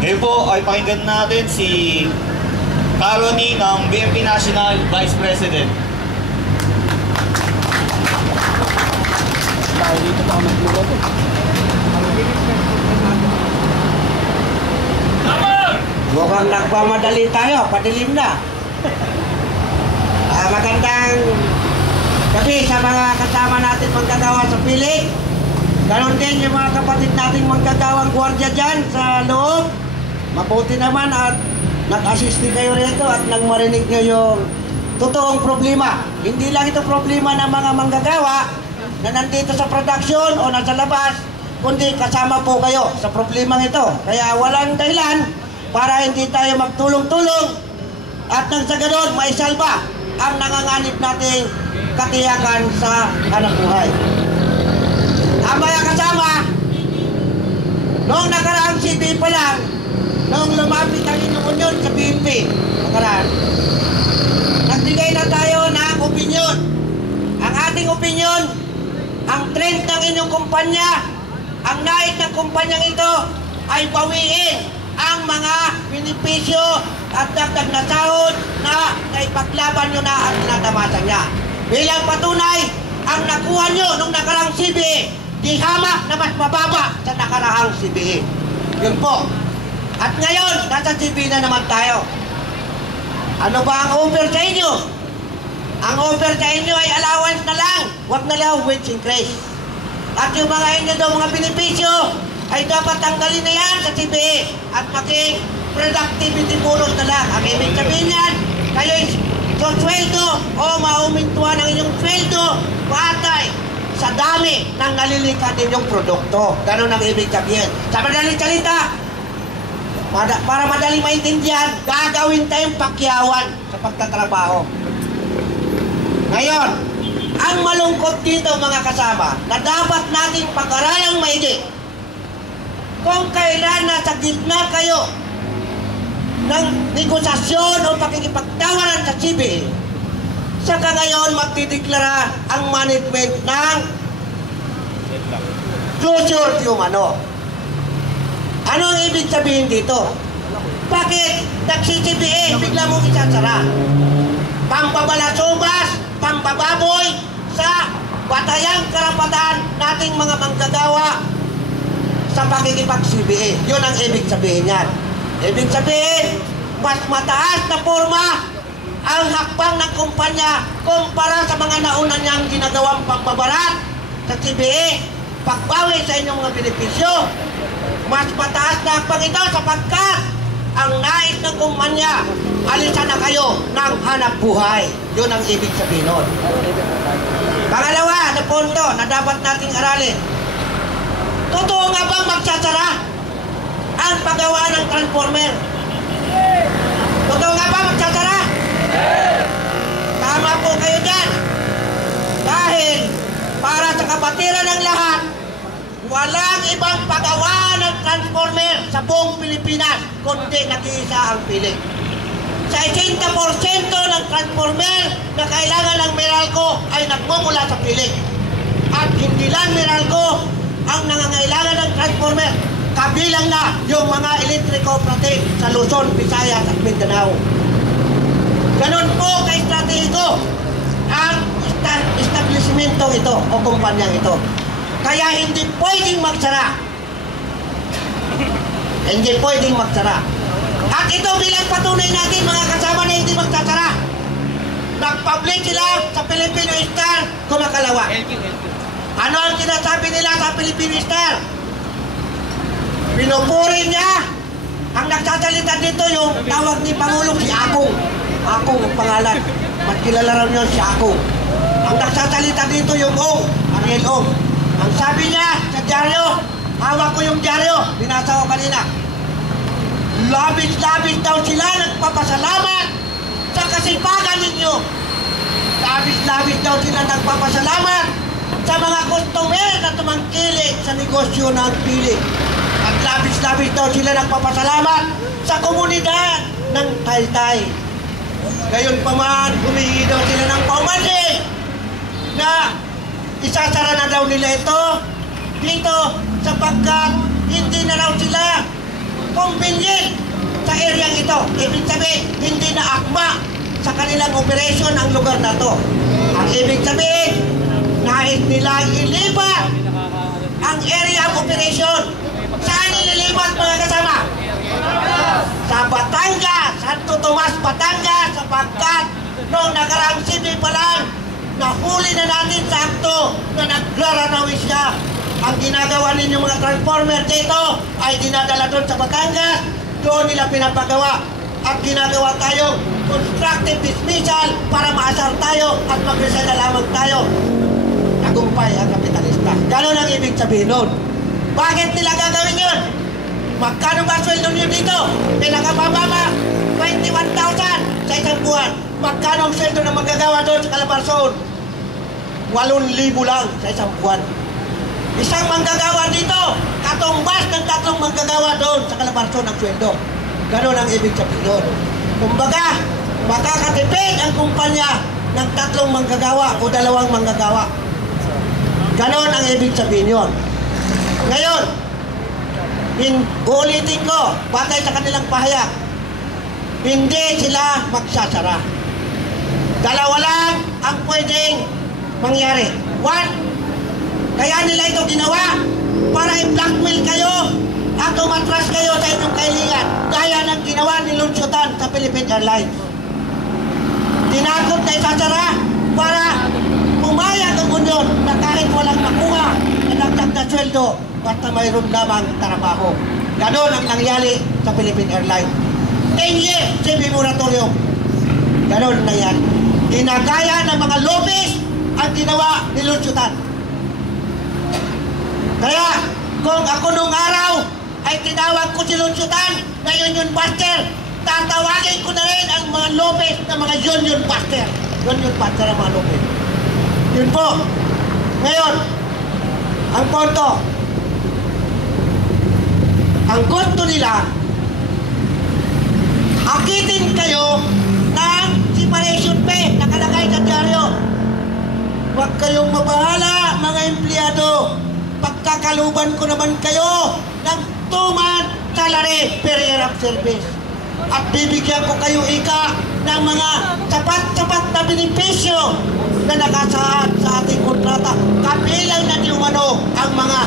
Ngayon po ay pakinggan natin si Caroni ng BMP National Vice President. Mukhang nagmamadali tayo, padilim na. Magandang gabi sa mga kasama natin manggagawa sa piling. Ganon din yung mga kapatid nating manggagawang gwardiya dyan sa loob. Mabuti naman at nag-assist kayo rito at nang marinig nyo yung totoong problema. Hindi lang ito problema ng mga manggagawa na nandito sa production o nasa labas, kundi kasama po kayo sa problemang ito. Kaya walang dahilan para hindi tayo magtulong-tulong at nang sa ganon maisalba ang nanganganib nating katiyakan sa hanap buhay. Ang mga kasama, noong nakaraang CB pa lang, noong lumapit ang inyong union sa BMP, nakaraan, nagbigay na tayo ng opinyon. Ang ating opinyon, ang trend ng inyong kumpanya, ang nais ng kumpanyang ito ay bawiin ang mga benepisyo at dagdag na sahod na naipaglaban nyo na ang tinatamasan niya. Bilang patunay, ang nakuha nyo nung nakaraang CBE, di hamak na mas mababa sa nakaraang CBE. Yun po. At ngayon, nasa CBE na naman tayo. Ano ba ang offer sa inyo? Ang offer sa inyo ay allowance na lang, wag na lang wage increase. At yung mga inyo daw mga benepisyo, ay dapat tanggalin na yan sa CBE at maging productivity bonus na lang. Ang ibig sabihin yan, kayo'y sweldo o maumintuan ang inyong sweldo patay sa dami ng nalilikat ninyong produkto. Ganun ang ibig sabihin. Sa madaling salita, para madaling maintindihan, gagawin tayong pakyawan sa pagtatrabaho. Ngayon, ang malungkot dito mga kasama, na dapat nating pag-aralang maigi. Kung kailan nasa gitna kayo ng negosasyon o pakikipagtawaran sa CBE, saka ngayon magdideklara ang management ng closure di umano. Ano ang ibig sabihin dito? Bakit nagsi-CBE bigla mong isasara? Pambabalasubas, pambababoy sa batayang karapatan nating mga manggagawa sa pakikipag-CBE. Yun ang ibig sabihin yan. Ibig sabihin, mas mataas na forma ang hakbang ng kumpanya kumpara sa mga nauna niyang ginagawang pagbabarat sa CBE, pagbawi sa inyong mga benepisyo. Mas mataas na hakbang ito sapagkat ang nais ng kumpanya, alisan na kayo ng hanap buhay. Yun ang ibig sabihin nun. Pangalawa na punto na dapat nating aralin. Totoo nga bang magsasara ang paggawa ng transformer? Totoo nga ba magsasara? Tama po kayo dyan. Dahil para sa kapatiran ng lahat, walang ibang paggawa ng transformer sa buong Pilipinas kundi nag-iisa ang piling. Sa 80% ng transformer na kailangan ng Meralco ay nagmumula sa piling. At hindi lang Meralco ang nangangailangan ng transformer, kabilang na yung mga electric cooperative sa Luzon, Visayas at Mindanao. Ganon po ka-estratehiko ang establishmento ito o kumpanyang ito. Kaya hindi pwedeng magsara. Hindi pwedeng magsara. At ito bilang patunay natin mga kasama na hindi magsasara. Nag-publish sila sa Filipino Star kumakalawa. Ano ang sinasabi nila sa Filipino Star? Pinupuri niya. Ang nagsasalita dito yung tawag ni Pangulong si Akong. Akong ang pangalan. Mas kilala raw niyo si Akong. Ang nagsasalita dito yung Ong, Ariel Ong. Ang sabi niya sa dyaryo, hawak ko yung dyaryo, binasa ko kanina. Labis-labis daw sila nagpapasalamat sa kasipagan ninyo. Labis-labis daw sila nagpapasalamat sa mga customer na tumangkilik sa negosyo ng piling. At labis-labis daw sila nagpapasalamat sa komunidad ng Taytay. Gayon pa man, humingi daw sila ng paumanhin na isasara na daw nila ito dito sapagkat hindi na raw sila convenient sa area ito. Ibig sabihin, hindi na akma sa kanilang operasyon ang lugar na to. Ang ibig sabihin, nais nila ilipat ang area of operation. Saan ililipat mga kasama? Sa Batangas, Santo Tomas, Batangas, sapagkat noong nakaraang CB pa lang, nahuli na natin sa akto na nagraranawi siya. Ang ginagawa ninyong mga transformer dito ay dinadala doon sa Batangas, doon nila pinapagawa. At ginagawa tayong constructive dismissal para maasar tayo at mag-resign na lamang tayo. Tagumpay ang kapitalista. Ganon ang ibig sabihin nun. Bakit nila gagawin yun? Magkano ba sweldo nyo dito? Pinakamababa, 21,000 sa isang buwan. Magkano ang sweldo na magagawa doon sa Calabarzon? 8,000 lang sa isang buwan. Isang manggagawa dito, katumbas ng 3 manggagawa doon sa Calabarzon ang sweldo. Ganon ang ibig sabihin doon. Kumbaga, makakatipid ang kumpanya ng 3 manggagawa o 2 manggagawa. Ganon ang ibig sabihin yun. Ngayon, uulitin ko, batay sa kanilang pahayag, hindi sila magsasara. 2 lang ang pwedeng mangyari. 1, kaya nila ito ginawa para i-blackmail kayo at umatras kayo sa inyong kahilingan. Gaya ng ginawa ni Lunsutan sa Philippine Airlines. Tinakot na isasara para pumayag ang union na kahit walang makuha na dagdag na sweldo, basta mayroon lamang trabaho. Ganon ang nangyari sa Philippine Airlines. 10 years, CB moratorium. Ganon ang nangyari. Ginagaya ng mga lobbies ang ginawa ni Lunsutan. Kaya, kung ako nung araw ay tinawag ko si Lunsutan na union buster, tatawagin ko na rin ang mga lobbies na mga union buster. Union buster ang mga lobbies. Yun po. Ngayon, ang punto. Ang gusto nila, akitin kayo ng separation pay nakalagay sa dyaryo. Huwag kayong mabahala, mga empleyado. Pagkakaluban ko naman kayo ng 2-month salary per year of service. At bibigyan ko kayo ika ng mga sapat-sapat na benepisyo na nakasaad sa ating kontrata. Kabilang na di umano ang mga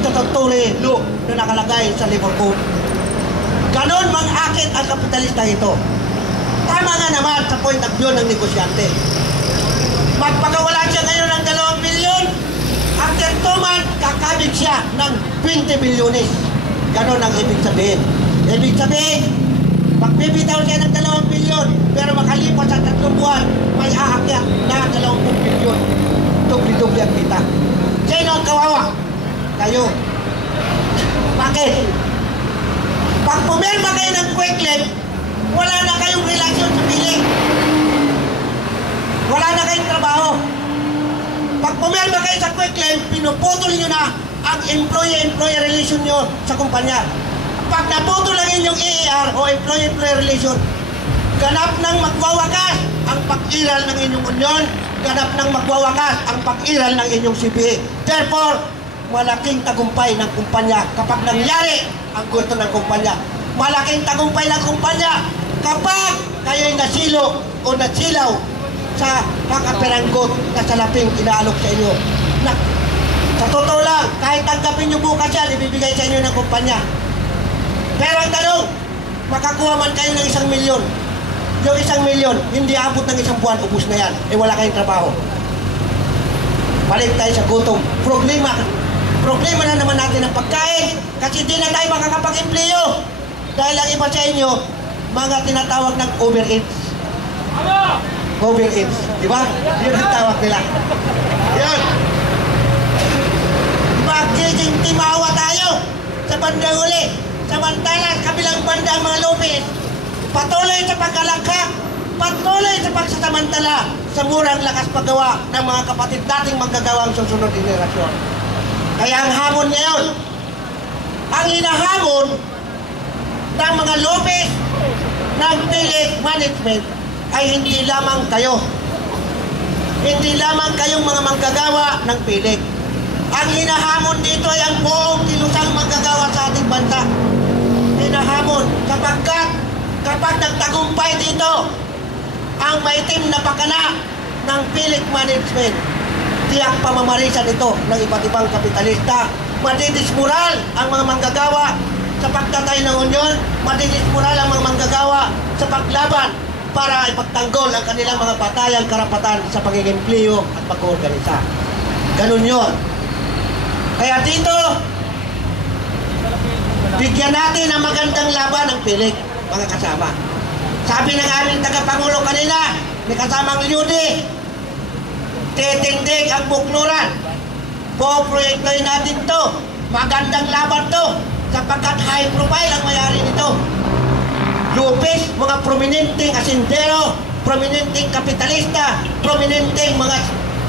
statutory law na nakalagay sa labor code. Ganon mang-akit ang kapitalista ito. Tama nga naman sa point of view ng negosyante. Magpagawala siya ngayon ng 2 bilyon, after 2 months, kakabig siya ng 20 bilyones. Ganon ang ibig sabihin. Ibig sabihin, magbibitaw siya ng 2 bilyon, pero makalipas sa 3 buwan, may aakyat na 20 bilyon. Dubli-dubli ang kita. Sino ang kawawa? Kayo. Bakit? Pag pumirma kayo ng quick claim, wala na kayong relasyon sa piling. Wala na kayong trabaho. Pag pumirma kayo sa quick claim, pinuputol nyo na ang employee-employee relation nyo sa kumpanya. Pag naputol lang inyong EER o employee-employee relation, ganap nang magwawakas ang pag-iral ng inyong union, ganap nang magwawakas ang pag-iral ng inyong CBA. Therefore, malaking tagumpay ng kumpanya kapag nangyari ang gusto ng kumpanya. Malaking tagumpay ng kumpanya kapag kayo'y nasilo o nasilaw sa kakaperanggot na salaping inaalok sa inyo. Na, sa totoo lang, kahit tanggapin nyo bukas yan, ibibigay sa inyo ng kumpanya. Pero ang tanong, makakuha man kayo ng 1 milyon. Yung 1 milyon, hindi abot ng 1 buwan, ubus na yan. Eh wala kayong trabaho. Balik tayo sa gutom. Problema na naman natin ang pagkain kasi di na tayo makakapag-empleyo. Dahil ang iba sa inyo, mga tinatawag ng overeats. Overeats. Diba? Yun ang tawag nila. Yun. Magiging timawa tayo sa bandang uli. Samantala, kabilang banda ang mga lobbies. Patuloy sa pagkalangkak, patuloy sa pagsasamantala sa murang lakas paggawa ng mga kapatid nating manggagawang susunod generasyon. Kaya ang hamon ngayon, ang hinahamon ng mga lobbies ng PhilHealth management ay hindi lamang kayo. Hindi lamang kayong mga manggagawa ng PhilHealth. Ang hinahamon dito ay ang buong kilusang manggagawa sa ating bansa. Hinahamon Kapag nagtagumpay dito ang maitim na pakana ng Philip Management, tiyak pamamarisan ito ng iba't ibang kapitalista. Madidismoral ang mga manggagawa sa pagtatay ng unyon, madidismoral ang mga manggagawa sa paglaban para ipagtanggol ang kanilang mga patayang karapatan sa pagigimpliyo at pag-organisa. Ganun yun. Kaya dito, bigyan natin ang magandang laban ng Pilik, mga kasama. Sabi ng aming tagapangulo kanina, may kasamang Lyudi, titindig ang bukluran. Poproyektohin natin to. Magandang laban to. Sapagkat high profile ang mayari nito. Lupis, mga prominenteng asindero, prominenteng kapitalista, prominenteng mga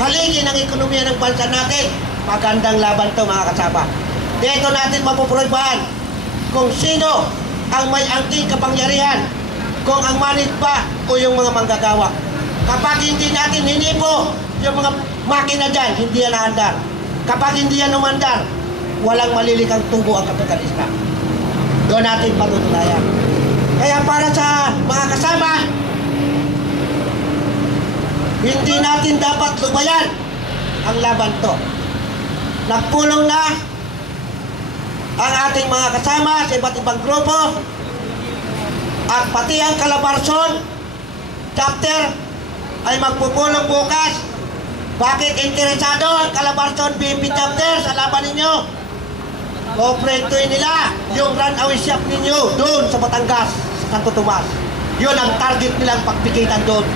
haligi ng ekonomiya ng bansa natin. Magandang laban to, mga kasama. Dito natin mapuprubahan kung sino ang may angking kapangyarihan, kung ang manit pa o yung mga manggagawa. Kapag hindi natin hinipo yung mga makina dyan, hindi yan naandar. Kapag hindi yan umandar, walang malilikang tubo ang kapitalista. Doon natin patutunayan. Kaya para sa mga kasama, hindi natin dapat lubayan ang laban to. Nagpulong na ang ating mga kasama sa iba't ibang grupo at pati ang Calabarzon chapter ay magpupulong bukas. Bakit interesado ang Calabarzon BMP chapter sa laban ninyo? Kooperatein nila yung runaway shop ninyo doon sa Batangas, sa Santo Tomas. Yun ang target nilang pagpikitan doon.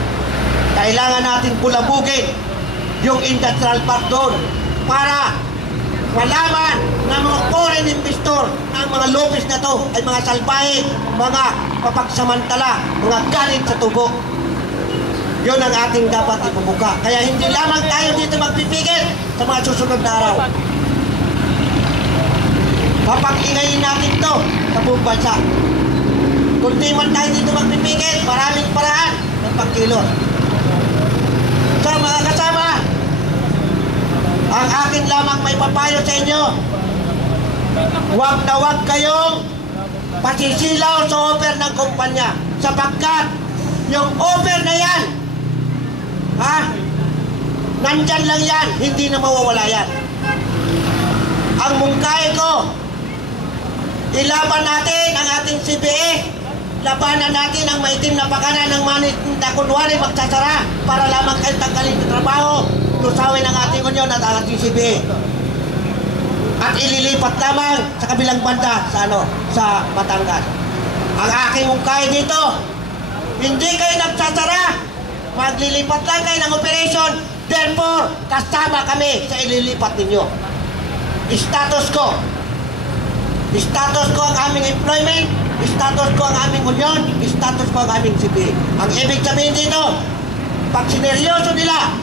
Kailangan natin bulabugin yung industrial park doon para malaman ng mga foreign investor na ang mga lopis na to ay mga salbahe, mga papagsamantala, mga galit sa tubo. Yun ang ating dapat ipubuka. Kaya hindi lamang tayo dito magpipigil sa mga susunod na araw. Papag-ingayin natin to sa buong bansa. Kung di man tayo dito magpipigil, maraming paraan ng pagkilos. So mga kasama, ang akin lamang may papayo sa inyo, huwag na huwag kayong pasisilaw sa offer ng kumpanya sapagkat yung offer na yan, nandyan lang yan, hindi na mawawala yan. Ang mungkay ko, ilaban natin ang ating CBA, labanan natin ang maitim na pakana ng manit na kunwari magsasara para lamang kayo tanggalin sa trabaho, lusawin ang ating unyon at ang ating CBA. At ililipat lamang sa kabilang banda sa Batangas. Ang aking mungkay dito, hindi kayo nagsasara, maglilipat lang kayo ng operation, therefore kasama kami sa ililipat ninyo. Status ko ang aming employment, status ko ang aming union, status ko ang aming CBA. Ang ibig sabihin dito, pag sineryoso nila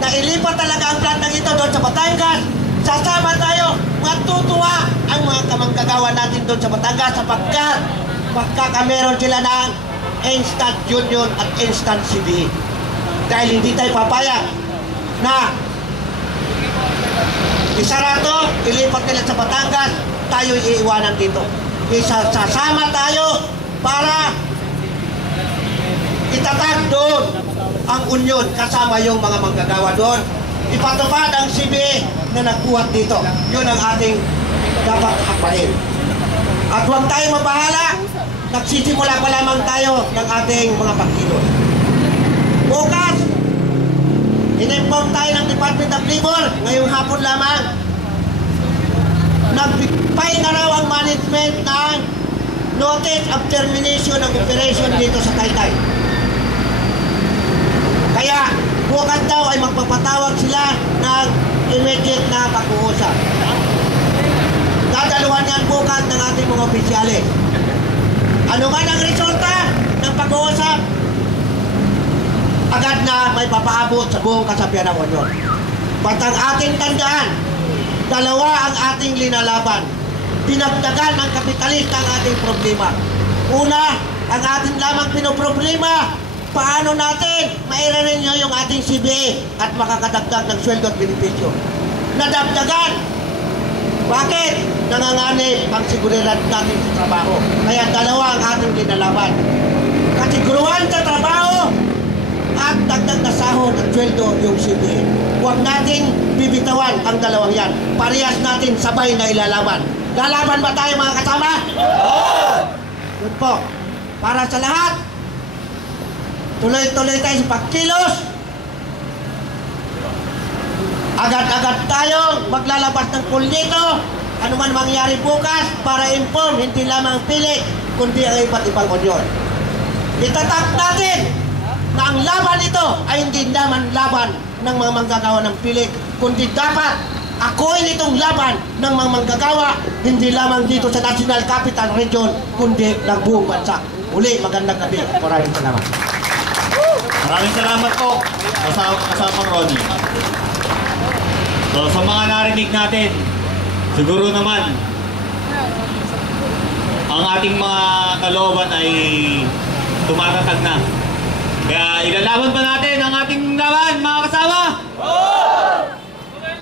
na ilipat talaga ang plantang ito doon sa Batangas, sasama tayo, matutuwa ang mga kamanggagawa natin doon sa Batangas sapagkat magkakameron sila ng instant union at instant CBA. Dahil hindi tayo papayag na isara to, ilipat nila sa Batangas, tayo iiwanan dito. Sasama tayo para itatag doon ang union kasama yung mga manggagawa doon. Ipatupad ang CBA na nagbuhat dito. Yun ang ating dapat hakbain. At huwag tayo mabahala, nagsisimula pa lamang tayo ng ating mga pagkilos. Bukas, in-inform tayo ng Department of Labor, ngayong hapon lamang, nag-file na raw ang management ng notice of termination ng operation dito sa Taytay. Kaya bukas daw ay magpapatawag sila ng immediate na pag-uusap. Dadaluhan yan bukas ng ating mga opisyalis. Ano man ang resulta ng pag-uusap, agad na may papaabot sa buong kasabihan ng union. Batang ating tandaan, dalawa ang ating linalaban. Pinagdagan ng kapitalista ang ating problema. Una, ang ating lamang pinoproblema, paano natin mairanin yung ating CBA at makakadagdag ng sweldo at benepisyo. Nadagdagan. Bakit? Nanganganib ang seguridad natin sa trabaho. Kaya dalawa ang ating linalaban. Matiguruan sa trabaho at dagdag na sahod at sweldo yung CBA. Huwag nating bibitawan ang dalawang yan. Parehas natin sabay na ilalaban. Lalaban ba tayo mga kasama? Oo! Yun po. Para sa lahat, tuloy-tuloy tayo sa pagkilos. Agad-agad tayo maglalabas ng pulito. Ano man mangyari bukas para inform, hindi lamang pili, kundi ang iba't ibang union. Itatak natin na ang laban ito ay hindi naman laban ng mga manggagawa ng pilik, kundi dapat ako'y itong laban ng mga manggagawa, hindi lamang dito sa National Capital Region, kundi ng buong bansa. Uli, magandang gabi. Maraming salamat. Maraming salamat po, kasamang Ronnie. So, sa mga narinig natin, siguro naman, ang ating mga kalooban ay tumatatag na. Kaya ilalaban pa natin